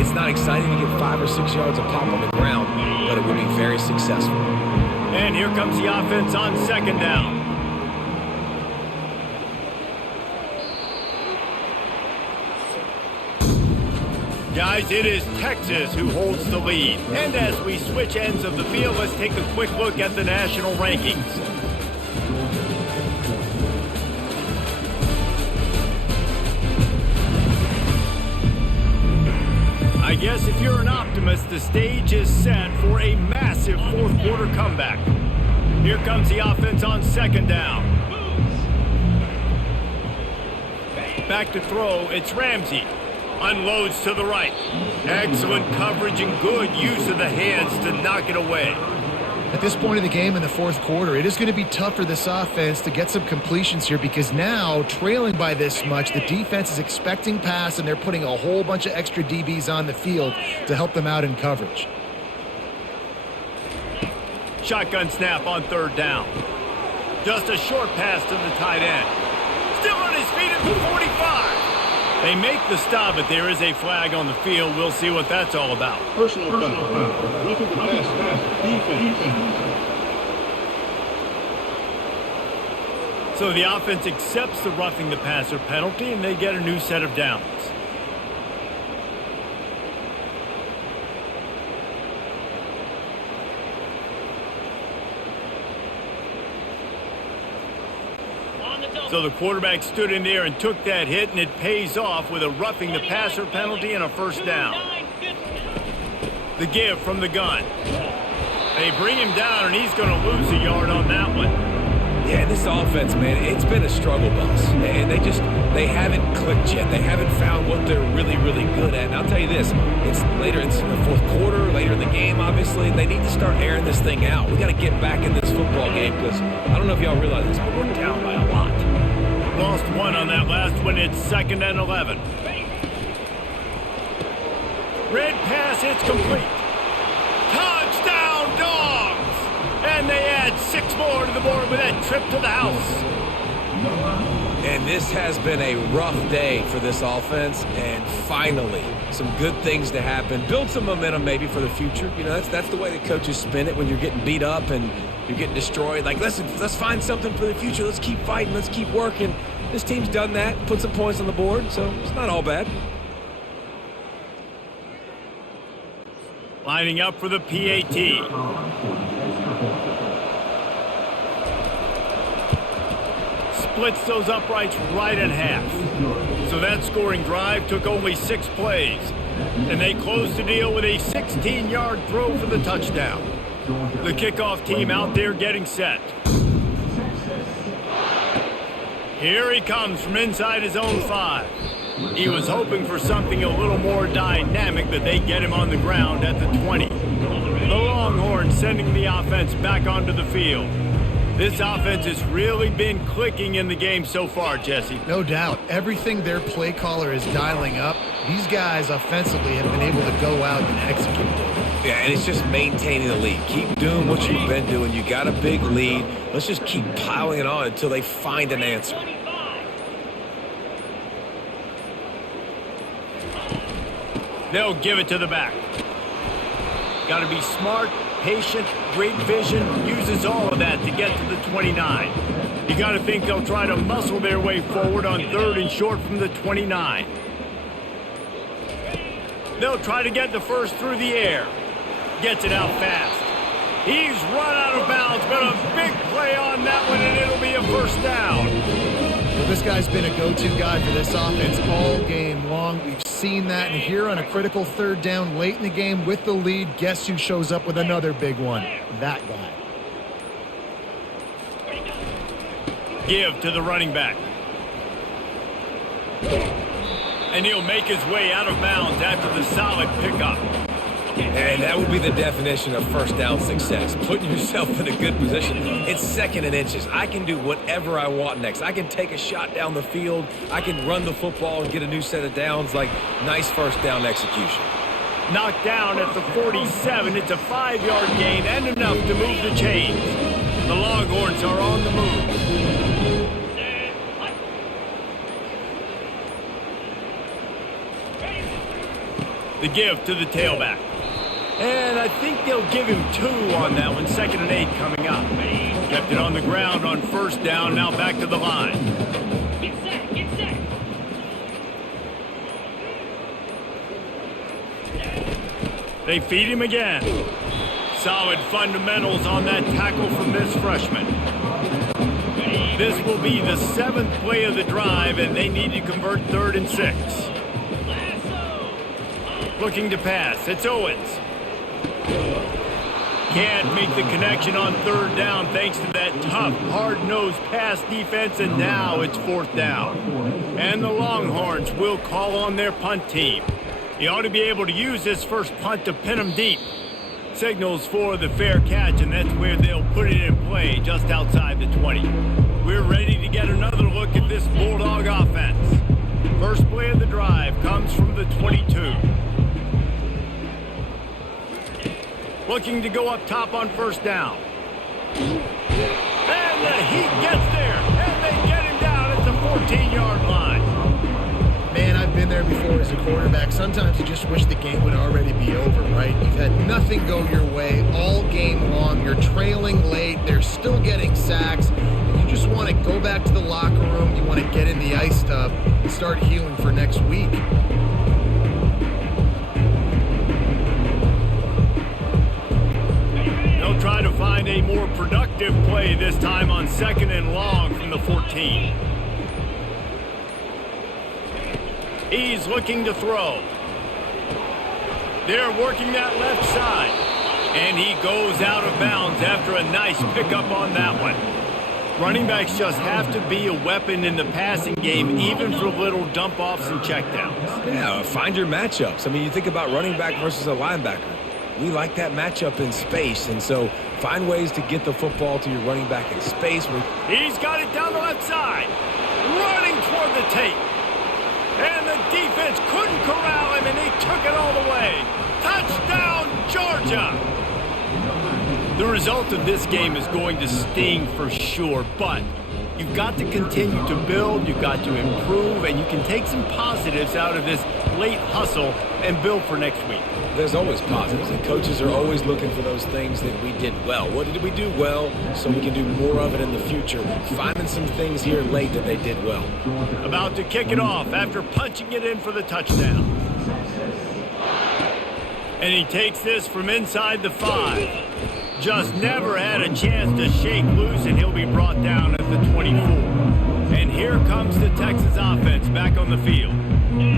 it's not exciting to get 5 or 6 yards of pop on the ground, but it would be very successful. And here comes the offense on second down. Guys, it is Texas who holds the lead. And as we switch ends of the field, let's take a quick look at the national rankings. I guess if you're an optimist, the stage is set for a massive fourth quarter comeback. Here comes the offense on second down. Back to throw, it's Ramsey. Unloads to the right. Excellent coverage and good use of the hands to knock it away. At this point of the game in the fourth quarter, it is going to be tough for this offense to get some completions here because now, trailing by this much, the defense is expecting pass and they're putting a whole bunch of extra DBs on the field to help them out in coverage. Shotgun snap on third down. Just a short pass to the tight end. Still on his feet at the 45. They make the stop, but there is a flag on the field. We'll see what that's all about. Personal foul. Roughing the pass. Defense. So the offense accepts the roughing the passer penalty, and they get a new set of downs. So the quarterback stood in there and took that hit, and it pays off with a roughing the passer penalty and a first down. The give from the gun. They bring him down, and he's going to lose a yard on that one. Yeah, this offense, man, it's been a struggle bus. And they haven't clicked yet. They haven't found what they're really, really good at. And I'll tell you this, it's later in the fourth quarter, later in the game, obviously. They need to start airing this thing out. We got to get back in this football game because I don't know if y'all realize this, but we're down by a lot. Lost one on that last one. It's 2nd and 11. Red pass, it's complete. Touchdown, Dogs! And they add 6 more to the board with that trip to the house. And this has been a rough day for this offense, and finally, some good things to happen. Build some momentum maybe for the future. You know, that's the way the coaches spin it when you're getting beat up and you're getting destroyed. Like, listen, let's find something for the future. Let's keep fighting. Let's keep working. This team's done that, put some points on the board, so it's not all bad. Lining up for the PAT. Splits those uprights right in half. So that scoring drive took only 6 plays. And they closed the deal with a 16-yard throw for the touchdown. The kickoff team out there getting set. Here he comes from inside his own 5. He was hoping for something a little more dynamic, but they get him on the ground at the 20. The Longhorns sending the offense back onto the field. This offense has really been clicking in the game so far, Jesse. No doubt. Everything their play caller is dialing up, these guys offensively have been able to go out and execute. Yeah, and it's just maintaining the lead. Keep doing what you've been doing. You got a big lead. Let's just keep piling it on until they find an answer. They'll give it to the back. Got to be smart, patient, great vision, uses all of that to get to the 29. You got to think they'll try to muscle their way forward on 3rd and short from the 29. They'll try to get the first through the air. Gets it out fast. He's run out of bounds, but a big play on that one, and it'll be a first down. Well, this guy's been a go-to guy for this offense all game long. We've seen that, and here on a critical 3rd down late in the game with the lead, guess who shows up with another big one? That guy. Give to the running back. And he'll make his way out of bounds after the solid pickup. And that would be the definition of first down success, putting yourself in a good position. It's 2nd and inches. I can do whatever I want next. I can take a shot down the field. I can run the football and get a new set of downs. Like, nice first down execution. Knocked down at the 47. It's a 5-yard gain and enough to move the chains. The Longhorns are on the move. The give to the tailback. And I think they'll give him 2 on that one. 2nd and 8 coming up. Kept it on the ground on first down. Now back to the line. Get set. They feed him again. Solid fundamentals on that tackle from this freshman. This will be the 7th play of the drive, and they need to convert 3rd and 6. Looking to pass. It's Owens. Can't make the connection on third down thanks to that tough, hard-nosed pass defense, and now it's fourth down. And the Longhorns will call on their punt team. He ought to be able to use this first punt to pin them deep. Signals for the fair catch, and that's where they'll put it in play, just outside the 20. We're ready to get another look at this Bulldog offense. First play of the drive comes from the 22. Looking to go up top on first down. And the Heat gets there, and they get him down at the 14-yard line. Man, I've been there before as a quarterback. Sometimes you just wish the game would already be over, right? You've had nothing go your way all game long. You're trailing late. They're still getting sacks. You just want to go back to the locker room. You want to get in the ice tub and start healing for next week. They'll try to find a more productive play this time on second and long from the 14. He's looking to throw. They're working that left side. And he goes out of bounds after a nice pickup on that one. Running backs just have to be a weapon in the passing game, even for little dump-offs and checkdowns. Yeah, find your matchups. I mean, you think about running back versus a linebacker. We like that matchup in space, and so find ways to get the football to your running back in space. He's got it down the left side, running toward the tape. And the defense couldn't corral him, and he took it all the way. Touchdown, Georgia! The result of this game is going to sting for sure, but you've got to continue to build, you've got to improve, and you can take some positives out of this late hustle and build for next week. There's always positives, and coaches are always looking for those things that we did well. What did we do well so we can do more of it in the future? Finding some things here late that they did well. About to kick it off after punching it in for the touchdown. And he takes this from inside the 5. Just never had a chance to shake loose, and he'll be brought down at the 24. And here comes the Texas offense back on the field.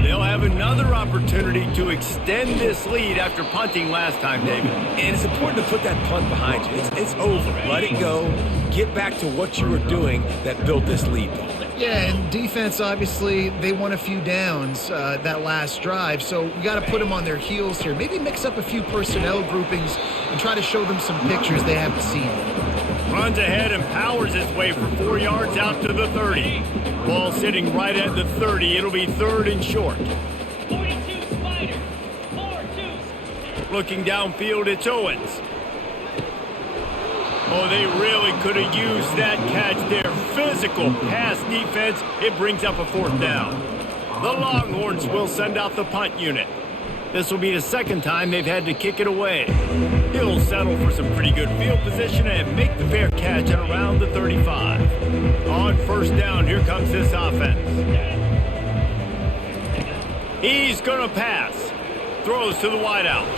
They'll have another opportunity to extend this lead after punting last time, David. And it's important to put that punt behind you. It's over. Let it go. Get back to what you were doing that built this lead. Yeah, and defense, obviously, they won a few downs that last drive, so we got to put them on their heels here. Maybe mix up a few personnel groupings and try to show them some pictures they haven't seen. Runs ahead and powers his way for 4 yards out to the 30. Ball sitting right at the 30. It'll be third and short. 42 Spider. 4-2. Looking downfield, it's Owens. Oh, they really could have used that catch there. Physical pass defense. It brings up a fourth down. The Longhorns will send out the punt unit. This will be the second time they've had to kick it away. He'll settle for some pretty good field position and make the fair catch at around the 35. On first down, here comes this offense. He's going to pass. Throws to the wideout.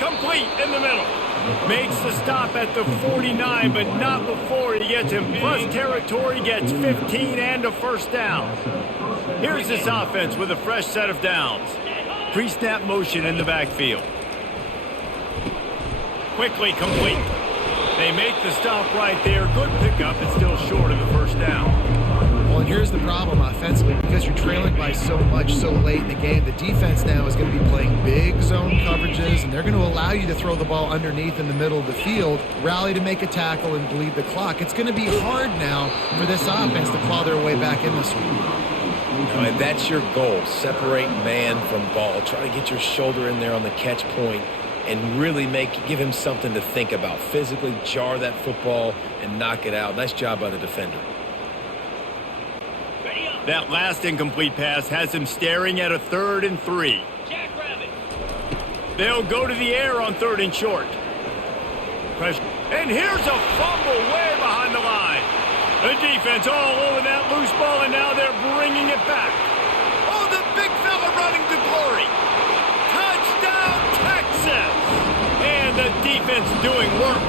Complete in the middle. Makes the stop at the 49, but not before he gets in plus territory, gets 15 and a first down. Here's this offense with a fresh set of downs. Pre-snap motion in the backfield. Quickly complete. They make the stop right there. Good pickup, but still short of the first down. Well, and here's the problem offensively. Because you're trailing by so much so late in the game, the defense now is going to be playing big zone coverages, and they're going to allow you to throw the ball underneath in the middle of the field, rally to make a tackle, and bleed the clock. It's going to be hard now for this offense to claw their way back in this one. And that's your goal. Separate man from ball. Try to get your shoulder in there on the catch point and really give him something to think about. Physically jar that football and knock it out. Nice job by the defender. That last incomplete pass has him staring at a 3rd and 3. Jackrabbit. They'll go to the air on 3rd and short. And here's a fumble way behind the line. The defense all over that loose ball, and now they're bringing it back. Oh, the big fella running to glory. Touchdown, Texas! And the defense doing work.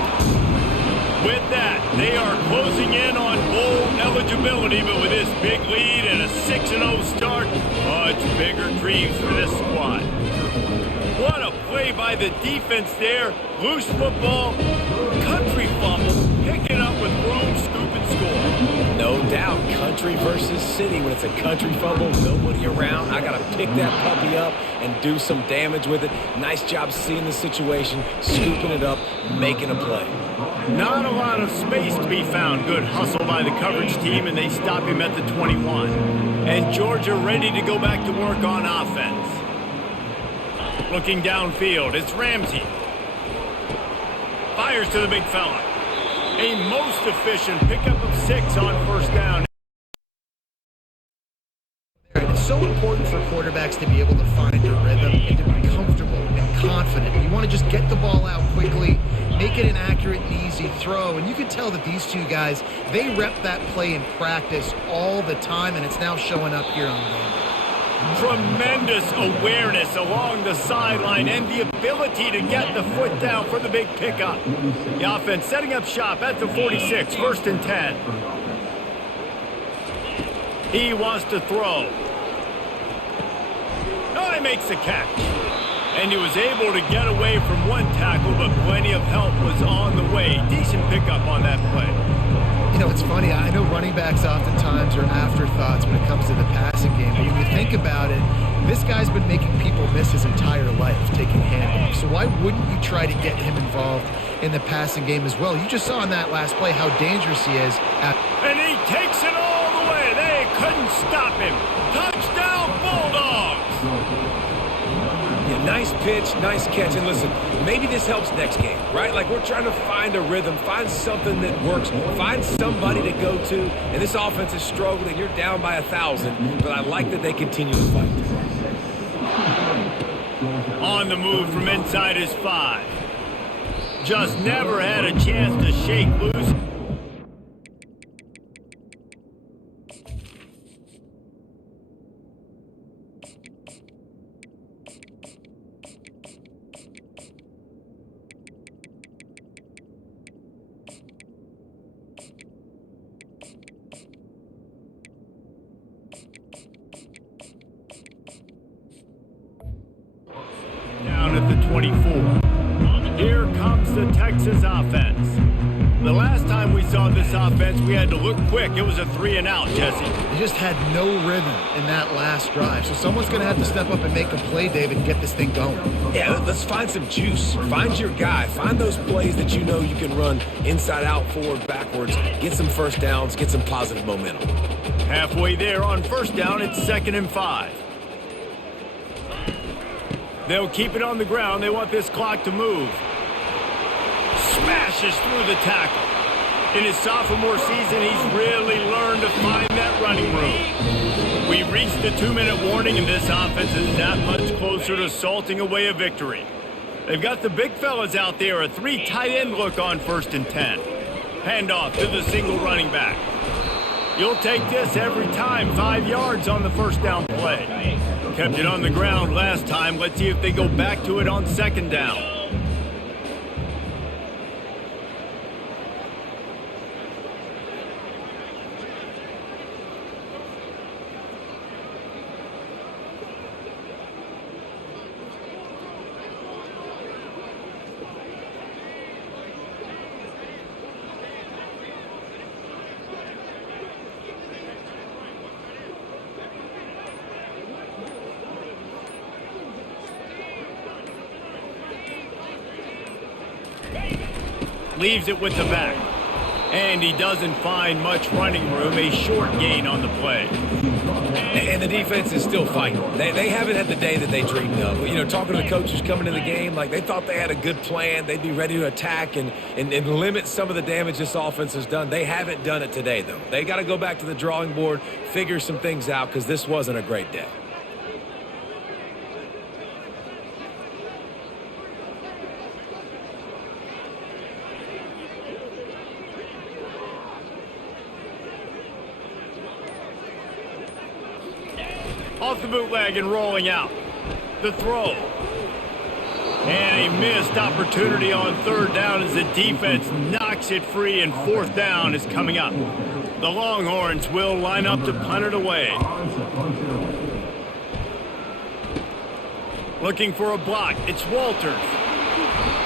With that, they are closing in on bowl eligibility, but with this big lead and a 6-0 start, much bigger dreams for this squad. play by the defense there. Loose football, country fumble, pick it up with room, scoop, and score. No doubt, country versus city. When it's a country fumble, nobody around. I got to pick that puppy up and do some damage with it. Nice job seeing the situation, scooping it up, making a play. Not a lot of space to be found. Good hustle by the coverage team, and they stop him at the 21. And Georgia ready to go back to work on offense. Looking downfield, it's Ramsey. Fires to the big fella. A most efficient pickup of 6 on first down. It's so important for quarterbacks to be able to find a rhythm and to be comfortable and confident. You want to just get the ball out quickly, make it an accurate and easy throw. And you can tell that these two guys, they rep that play in practice all the time, and it's now showing up here on game day. Tremendous awareness along the sideline and the ability to get the foot down for the big pickup. The offense setting up shop at the 46, 1st and 10. He wants to throw. Oh, he makes the catch. And he was able to get away from one tackle, but plenty of help was on the way. Decent pickup on that play. You know, it's funny. I know running backs oftentimes are afterthoughts when it comes to the passing game. But when you think about it, this guy's been making people miss his entire life taking handoffs. So why wouldn't you try to get him involved in the passing game as well? You just saw in that last play how dangerous he is. And he takes it all the way. They couldn't stop him. Touchdown, Bulldogs! Yeah, nice pitch, nice catch. And listen, maybe this helps next game, right? Like we're trying to find a rhythm, find something that works, find somebody to go to. And this offense is struggling. You're down by 1,000, but I like that they continue to fight. On the move from inside his 5. Just never had a chance to shake loose. Down at the 24. Here comes the Texas offense. The last time we saw this offense, we had to look quick. It was a 3-and-out, Jesse. They just had no rhythm in that last drive. So someone's going to have to step up and make a play, David, and get this thing going. Yeah, let's find some juice. Find your guy. Find those plays that you know you can run inside out, forward, backwards. Get some first downs. Get some positive momentum. Halfway there on first down, it's 2nd and 5. They'll keep it on the ground. They want this clock to move. Smashes through the tackle. In his sophomore season, he's really learned to find that running room. We reached the 2-minute warning, and this offense is that much closer to salting away a victory. They've got the big fellas out there, a 3 tight end look on 1st and 10. Handoff to the single running back. You'll take this every time. 5 yards on the first down play. Kept it on the ground last time. Let's see if they go back to it on 2nd down. Leaves it with the back. And he doesn't find much running room. A short gain on the play. And the defense is still fighting. They haven't had the day that they dreamed of. You know, talking to the coaches coming in the game, like they thought they had a good plan. They'd be ready to attack and limit some of the damage this offense has done. They haven't done it today, though. They got to go back to the drawing board, figure some things out, because this wasn't a great day. Off the bootleg and rolling out. The throw. And a missed opportunity on 3rd down as the defense knocks it free, and 4th down is coming up. The Longhorns will line up to punt it away. Looking for a block. It's Walters.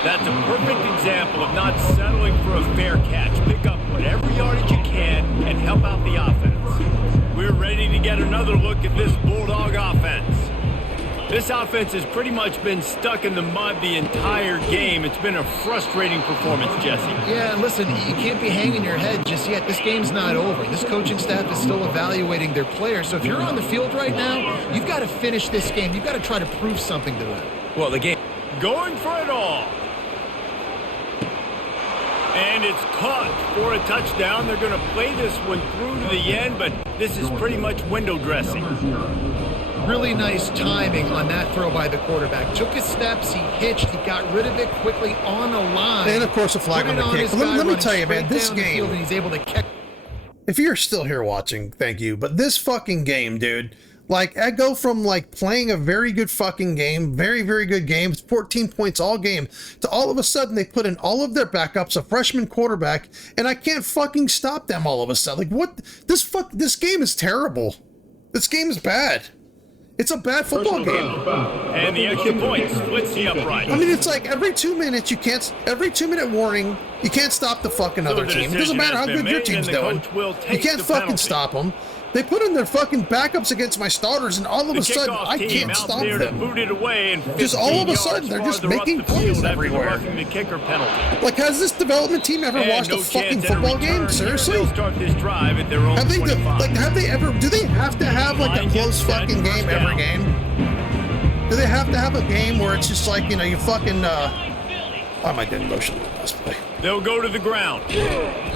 That's a perfect example of not settling for a fair catch. Pick up whatever yardage you can and help out the offense. We're ready to get another look at this Bulldog offense. This offense has pretty much been stuck in the mud the entire game. It's been a frustrating performance, Jesse. Yeah, and listen, you can't be hanging your head just yet. This game's not over. This coaching staff is still evaluating their players. So if you're on the field right now, you've got to finish this game. You've got to try to prove something to them. Well, the game... Going for it all. And it's caught for a touchdown. They're going to play this one through to the end, but this is pretty much window dressing. Really nice timing on that throw by the quarterback. Took his steps, he hitched, he got rid of it quickly on a line. And, of course, a flag on the kick. Let me tell you, man, this game... And he's able to catch. If you're still here watching, thank you. But this fucking game, dude... Like, I go from, like, playing a very good fucking game, very, very good game, 14 points all game, to all of a sudden they put in all of their backups, a freshman quarterback, and I can't fucking stop them all of a sudden. Like, what? This game is terrible. This game is bad. It's a bad football game. And the extra point splits the upright. I mean, it's like every 2 minutes every 2 minute warning, you can't stop the fucking other team. It doesn't matter how good your team's doing. You can't fucking stop them. They put in their fucking backups against my starters, and all of a sudden, I can't stop them. Just all of a sudden, they're just making plays everywhere. Like, has this development team ever watched a fucking football game? Seriously? Have they ever, do they have to have, like, a close fucking game every game? Do they have to have a game where it's just like, you know, you fucking, why am I getting emotional in this play? They'll go to the ground.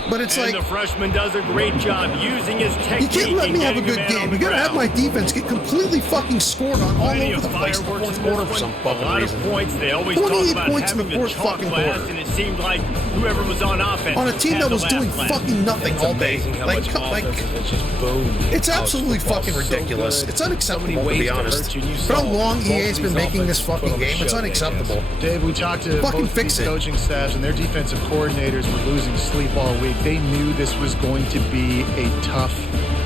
But it's and like... the freshman does a great job using his technique. You can't let me have a good game. You gotta have my defense get completely fucking scored on all over the place in the fourth quarter for some fucking reason. Points. They always 28 points in the fourth fucking quarter. And it seemed like whoever was on offense on a team that was doing fucking nothing all day. It's absolutely fucking ridiculous. It's unacceptable, to be honest. For how long EA's been making this fucking game, it's unacceptable. Dave, we talked to both these coaching staffs, and their defensive coordinators were losing sleep all week. They knew this was going to be a tough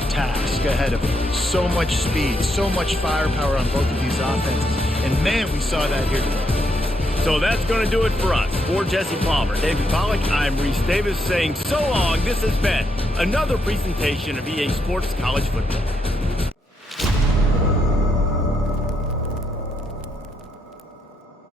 task ahead of them. So much speed, so much firepower on both of these offenses. And man, we saw that here today. So that's going to do it for us. For Jesse Palmer, David Pollack, I'm Reese Davis saying so long. This has been another presentation of EA Sports College Football.